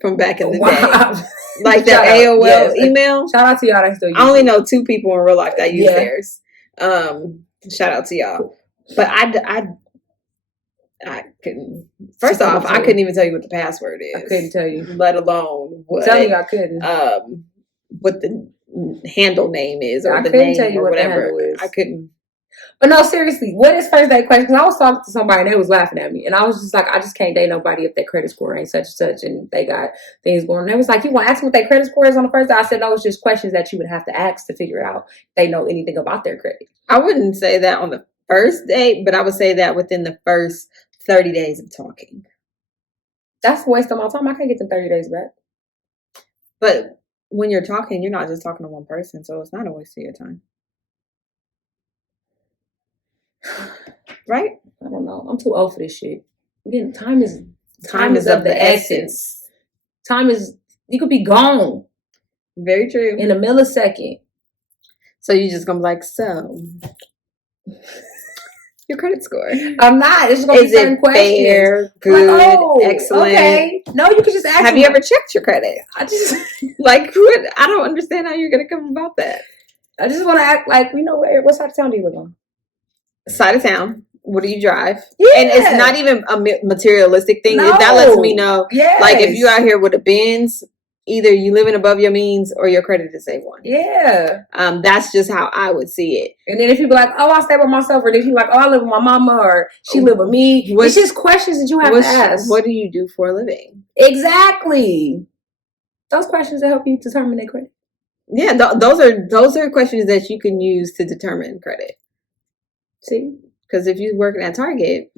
from back in the day. Like their AOL email. Shout out to y'all that still use it. I only know 2 people in real life that use theirs. Shout out to y'all. But I couldn't. First off, I couldn't even tell you what the password is. I couldn't tell you. Let alone what. Tell you I couldn't. What the handle name is, or I the couldn't name tell you or what whatever. The handle is. I couldn't. But no, seriously, what is first date question? Because I was talking to somebody and they was laughing at me. And I was just like, I just can't date nobody if their credit score ain't such and such and they got things going on. They was like, you want to ask them what their credit score is on the first date? I said, no, it's just questions that you would have to ask to figure out if they know anything about their credit. I wouldn't say that on the first date, but I would say that within the first 30 days of talking. That's a waste of my time. I can't get them 30 days back. But when you're talking, you're not just talking to one person, so it's not a waste of your time. Right? I don't know. I'm too old for this shit. Again, time is of the essence. Time is, you could be gone. Very true. In a millisecond. So you just gonna be like, so your credit score. I'm not. It's just gonna be certain questions. Fair, good, like, excellent. Okay. No, you can just ask. Have you ever checked your credit? I just I don't understand how you're gonna come about that. I just want to act like, what side of town do you live on? Side of town. What do you drive? Yeah. And it's not even a materialistic thing. No. That lets me know. Yes. Like, if you out here with a Benz, either you living above your means or your credit is A1. Yeah. That's just how I would see it. And then if you be like, oh, I stay with myself, or then you be like, oh, I live with my mama, or she live with me. It's just questions that you have to ask. What do you do for a living? Exactly. Those questions that help you determine their credit. Yeah, those are questions that you can use to determine credit. See? Because if you're working at Target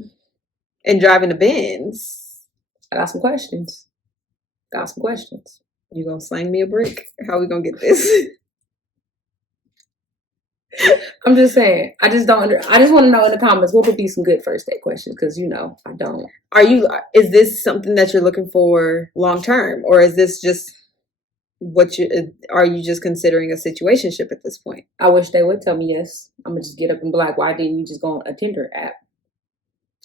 and driving a Benz, I got some questions. You gonna slang me a brick? How we gonna get this? I'm just saying. I just want to know in the comments what would be some good first date questions, because I don't. Is this something that you're looking for long term, or is this just are you just considering a situationship at this point? I wish they would tell me yes. I'm gonna just get up and be like, why didn't you just go on a Tinder app?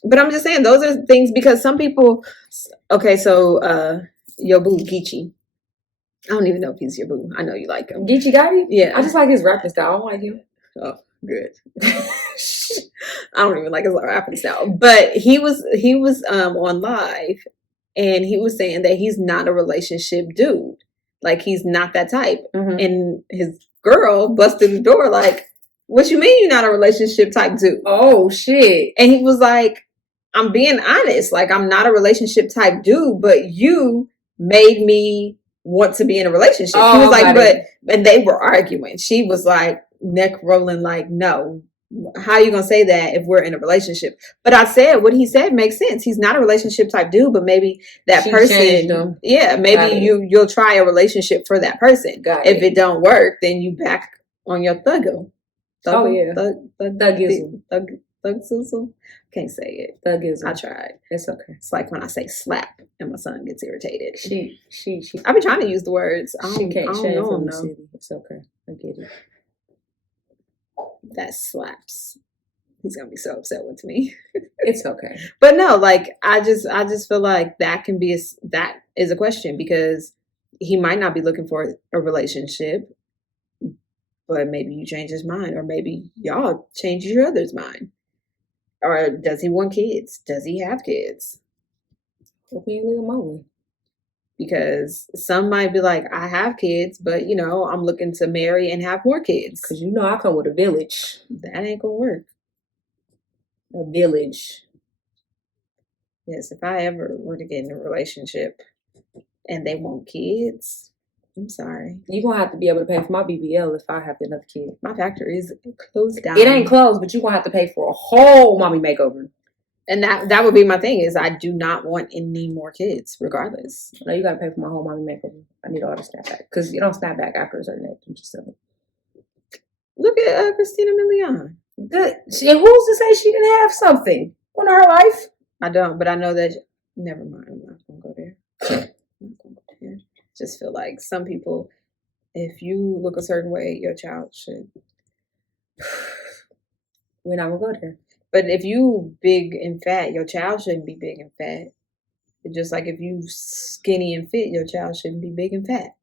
But I'm just saying, those are things, because some people. Okay, so your boo Geechee. I don't even know if he's your boo. I know you like him. Geechee Gotti? Yeah. I just like his rapping style. I don't like him. Oh, good. I don't even like his rapping style. But he was on live, and he was saying that he's not a relationship dude. Like, he's not that type. Mm-hmm. And his girl busted the door like, what you mean you're not a relationship type dude? Oh, shit. And he was like, I'm being honest. Like, I'm not a relationship type dude, but you made me want to be in a relationship. Oh, he was like, and they were arguing. She was like, neck rolling, like, no. How are you going to say that if we're in a relationship? But I said, what he said makes sense. He's not a relationship type dude, but maybe that person, maybe you'll try a relationship for that person. If it don't work, then you back on your thuggle. Oh, yeah. Thug-sizzle? Can't say it. Thuggism. I tried. It's okay. It's like when I say slap and my son gets irritated. She. I've been trying to use the words. She can't change from the city. It's okay. I get it. That slaps. He's gonna be so upset with me. It's okay. But no, like, I just feel like that is a question, because he might not be looking for a relationship, but maybe you change his mind, or maybe y'all change your other's mind. Or does he want kids? Does he have kids? Hope he ain't leaving my way. Because some might be like, I have kids, but I'm looking to marry and have more kids. Because I come with a village. That ain't gonna work. A village. Yes, if I ever were to get in a relationship and they want kids, I'm sorry. You're going to have to be able to pay for my BBL if I have another kid. My factory is closed down. It ain't closed, but you're going to have to pay for a whole mommy makeover. And that would be my thing, is I do not want any more kids, regardless. No, you got to pay for my whole mommy makeover. I need all the snapback. Because you don't snap back after a certain age. I'm just saying. Look at Christina Milian. Good. Who's to say she didn't have something in her life? I don't, but I know that. Never mind. I'm not going to go there. Just feel like some people, if you look a certain way, your child should. We're not going to go there. But if you big and fat, your child shouldn't be big and fat. Just like if you skinny and fit, your child shouldn't be big and fat.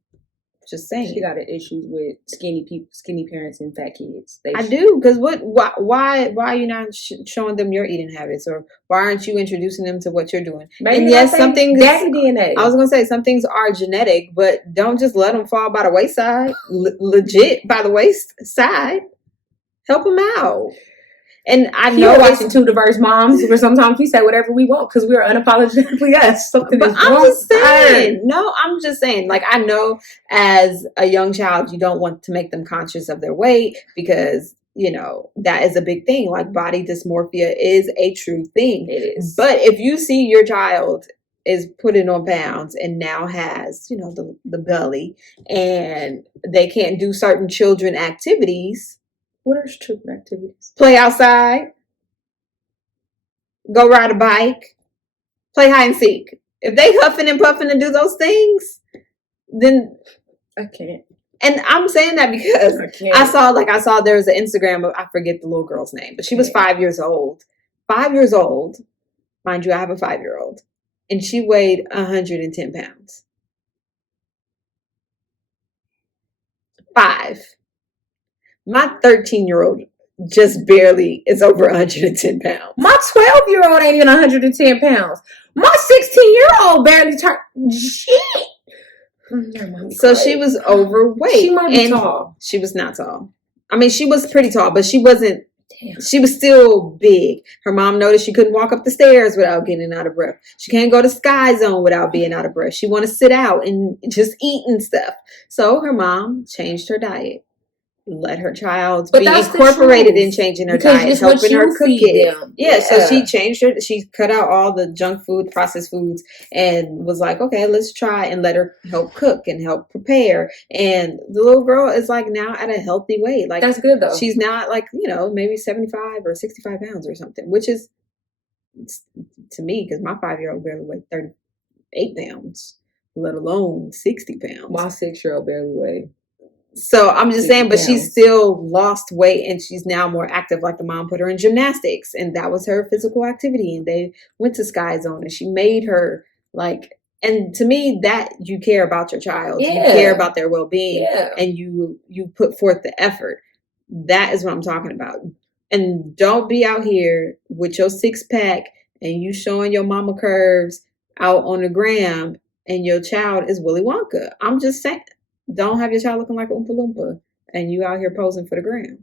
Just saying. She got issues with skinny people, skinny parents, and fat kids. I do, because why are you not showing them your eating habits, or why aren't you introducing them to what you're doing? Maybe and yes, some things daddy DNA. I was gonna say some things are genetic, but don't just let them fall by the wayside. Legit by the wayside. Help them out. And I know watching Two Diverse Moms, where sometimes we say whatever we want because we are unapologetically us. Something is wrong. I'm just saying, like, I know as a young child, you don't want to make them conscious of their weight because, that is a big thing. Like, body dysmorphia is a true thing. It is. But if you see your child is putting on pounds and now has, the belly, and they can't do certain children activities. What are children activities? Play outside. Go ride a bike. Play hide and seek. If they huffing and puffing to do those things, then I can't. And I'm saying that because I saw there was an Instagram of, I forget the little girl's name, but she was 5 years old. 5 years old. Mind you, I have a 5-year-old. And she weighed 110 pounds. 5. My 13-year-old just barely is over 110 pounds. My 12-year-old ain't even 110 pounds. My 16-year-old barely turned. Shit. So she was overweight. She might be tall. She was not tall. I mean, she was pretty tall, but she wasn't. Damn. She was still big. Her mom noticed she couldn't walk up the stairs without getting out of breath. She can't go to Sky Zone without being out of breath. She want to sit out and just eat and stuff. So her mom changed her diet. Let her child be incorporated in changing her diet, helping her cook it. Yeah, so she changed her. She cut out all the junk food, processed foods, and was like, okay, let's try and let her help cook and help prepare. And the little girl is like now at a healthy weight. Like, that's good though. She's not like, maybe 75 or 65 pounds or something, which is to me, because my 5-year-old barely weighed 38 pounds, let alone 60 pounds. My 6-year-old barely weighed. So I'm just saying, but she still lost weight and she's now more active. Like the mom put her in gymnastics and that was her physical activity. And they went to Sky Zone and she made her like, and to me that you care about your child, you care about their well-being and you put forth the effort. That is what I'm talking about. And don't be out here with your 6-pack and you showing your mama curves out on the gram and your child is Willy Wonka. I'm just saying. Don't have your child looking like Oompa Loompa and you out here posing for the gram.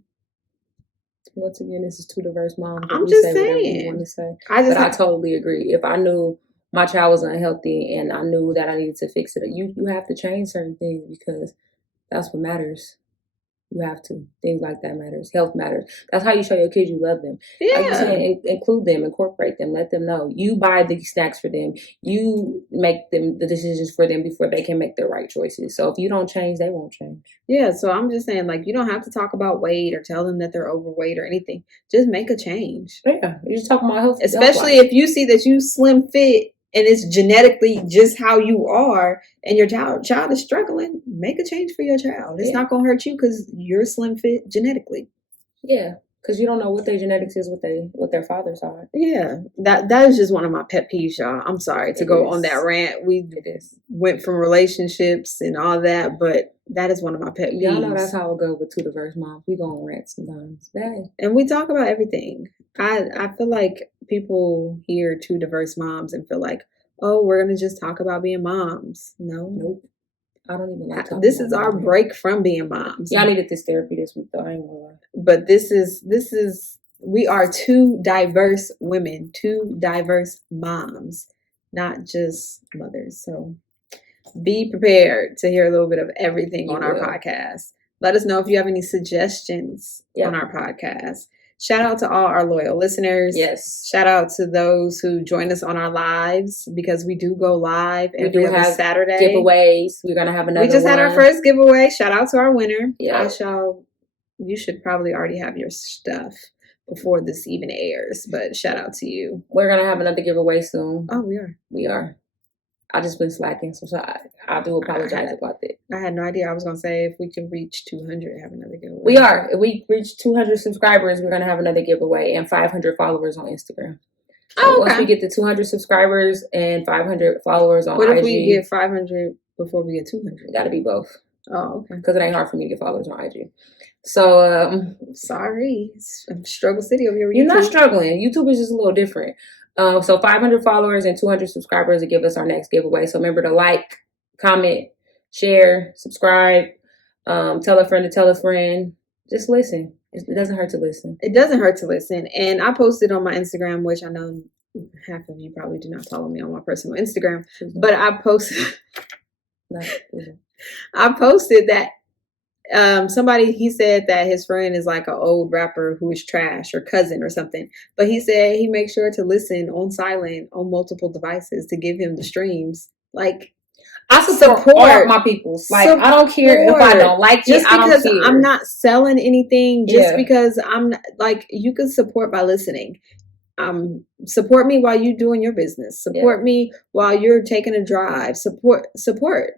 Once again, this is Two Diverse Moms. I'm just saying. Want to say. I totally agree. If I knew my child was unhealthy and I knew that I needed to fix it, you have to change certain things because that's what matters. You have to. Things like that matters. Health matters. That's how you show your kids you love them. Yeah. Like you said, include them, incorporate them, let them know. You buy the snacks for them. You make them the decisions for them before they can make the right choices. So if you don't change, they won't change. Yeah, so I'm just saying, like, you don't have to talk about weight or tell them that they're overweight or anything. Just make a change. Yeah, you're just talking about health. Especially if you see that you slim fit and it's genetically just how you are and your child is struggling, make a change for your child. It's not going to hurt you because you're slim fit genetically. Yeah, Because you don't know what their genetics is, what their fathers are. Yeah, that is just one of my pet peeves, y'all. I'm sorry to go on that rant. We went from relationships and all that, but that is one of my pet peeves. Y'all know that's how it goes with two diverse moms. We go on rant sometimes. Bad. And we talk about everything. I feel like people hear two diverse moms and feel like, oh, we're going to just talk about being moms. Nope. I don't even like talking this is our break from being moms. Y'all needed this therapy this week, though. I ain't gonna lie. But this is we are two diverse women, two diverse moms, not just mothers. So be prepared to hear a little bit of everything on our podcast. Let us know if you have any suggestions on our podcast. Shout out to all our loyal listeners. Yes. Shout out to those who join us on our lives, because we do go live every other Saturday. Giveaways. We're going to have another We just had our first giveaway. Shout out to our winner. Yeah. You should probably already have your stuff before this even airs, but shout out to you. We're going to have another giveaway soon. Oh, we are. We are. I just been slacking, so I do apologize about that. I had no idea. I was going to say if we can reach 200, have another giveaway. We are. If we reach 200 subscribers, we're going to have another giveaway, and 500 followers on Instagram. So once we get to 200 subscribers and 500 followers on IG. What if we get 500 before we get 200? It got to be both. Oh, okay. Because it ain't hard for me to get followers on IG. So, sorry. I'm struggle city over here with You're YouTube. not struggling. YouTube is just a little different. So 500 followers and 200 subscribers to give us our next giveaway. So remember to like, comment, share, subscribe, tell a friend to tell a friend. Just listen. It doesn't hurt to listen. It doesn't hurt to listen. And I posted on my Instagram, which I know half of you probably do not follow me on my personal Instagram, but I posted that somebody, he said that his friend is like an old rapper who is trash, or cousin or something, but he said he makes sure to listen on silent on multiple devices to give him the streams. Like, I support all my peoples. Like, I don't care if I don't like it. Just because I'm not selling anything, just because I'm like, you can support by listening. Support me while you're doing your business. Support me while you're taking a drive. Support.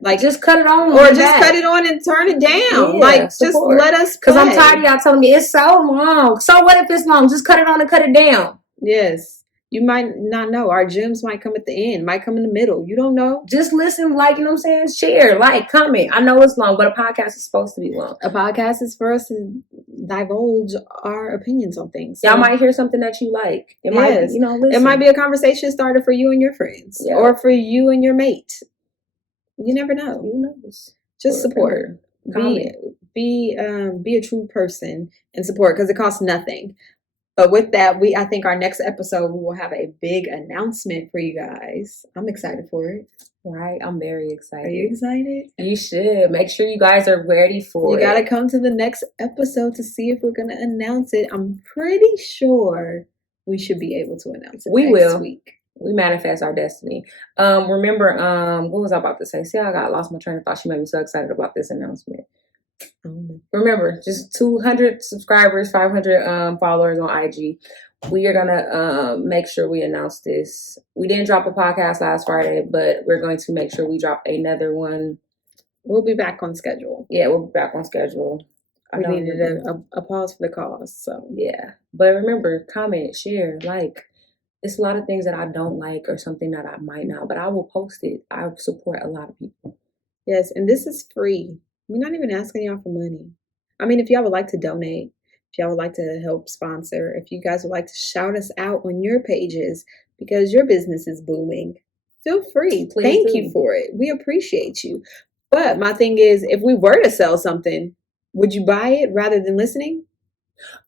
Like, just cut it on, or just cut it on and turn it down. Like, just let us. Because I'm tired of y'all telling me it's so long. So what if it's long? Just cut it on and cut it down. Yes. You might not know. Our gems might come at the end, might come in the middle. You don't know. Just listen, like, you know what I'm saying? Share, like, comment. I know it's long, but a podcast is supposed to be long. A podcast is for us to divulge our opinions on things. So, y'all might hear something that you like. It might, listen. It might be a conversation starter for you and your friends, or for you and your mate. You never know. Who knows? Just support. Be a true person and support, because it costs nothing. But with that, I think our next episode, we will have a big announcement for you guys. I'm excited for it. Right? I'm very excited. Are you excited? You should. Make sure you guys are ready for it. You got to come to the next episode to see if we're going to announce it. I'm pretty sure we should be able to announce it next week. We manifest our destiny. Remember, what was I about to say? See, I lost my train of thought. She made me so excited about this announcement. Remember, just 200 subscribers, 500 followers on IG. We are going to make sure we announce this. We didn't drop a podcast last Friday, but we're going to make sure we drop another one. We'll be back on schedule. Yeah, we'll be back on schedule. We needed a pause for the cause. So yeah. But remember, comment, share, like. It's a lot of things that I don't like or something that I might not, but I will post it. I support a lot of people. Yes, and this is free. We're not even asking y'all for money. I mean, if y'all would like to donate, if y'all would like to help sponsor, if you guys would like to shout us out on your pages because your business is booming, feel free. Thank you for it. We appreciate you. But my thing is, if we were to sell something, would you buy it rather than listening?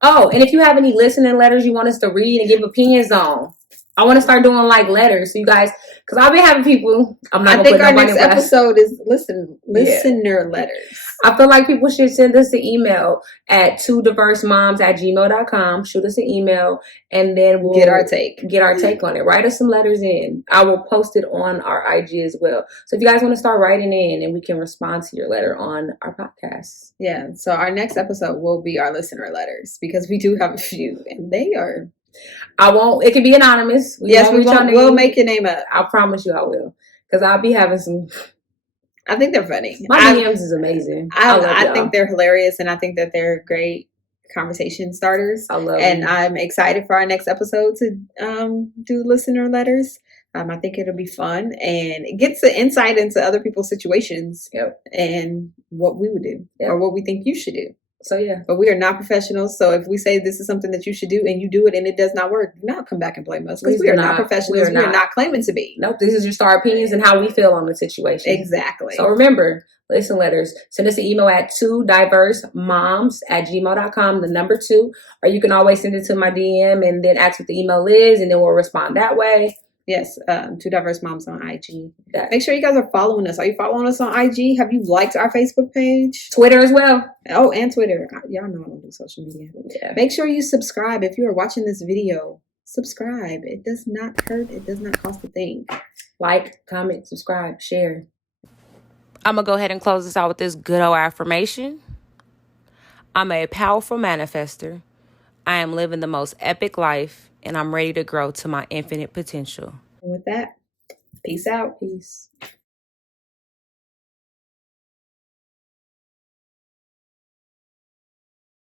Oh, and if you have any listening letters you want us to read and give opinions on, I want to start doing like letters. So you guys, because I've been having people. I think our next episode is listener letters. I feel like people should send us an email at twodiversemoms@gmail.com. Shoot us an email, and then we'll get our take on it. Write us some letters in. I will post it on our IG as well. So if you guys want to start writing in, and we can respond to your letter on our podcast. Yeah. So our next episode will be our listener letters, because we do have a few, and they are. It can be anonymous. We'll make your name up. I promise you I will. Because I'll be having some. I think they're funny. My DMs is amazing. I think they're hilarious, and I think that they're great conversation starters. I love and it. I'm excited for our next episode to do listener letters. I think it'll be fun, and it gets an insight into other people's situations. Yep. And what we would do, Yep. or what we think you should do. So yeah, but we are not professionals. So if we say this is something that you should do and you do it and it does not work, do not come back and blame us, because we are not professionals. We are not claiming to be. Nope. This is just our opinions and how we feel on the situation. Exactly. So remember, listen letters. Send us an email at 2diversemoms@gmail.com, the number 2, or you can always send it to my DM and then ask what the email is, and then we'll respond that way. Yes, 2 Diverse Moms on IG. Make sure you guys are following us. Are you following us on IG? Have you liked our Facebook page? Twitter as well. Oh, and Twitter. Y'all know I don't do social media. Yeah. Make sure you subscribe. If you are watching this video, subscribe. It does not hurt. It does not cost a thing. Like, comment, subscribe, share. I'm going to go ahead and close this out with this good old affirmation. I'm a powerful manifester. I am living the most epic life, and I'm ready to grow to my infinite potential. And with that, peace out. Peace.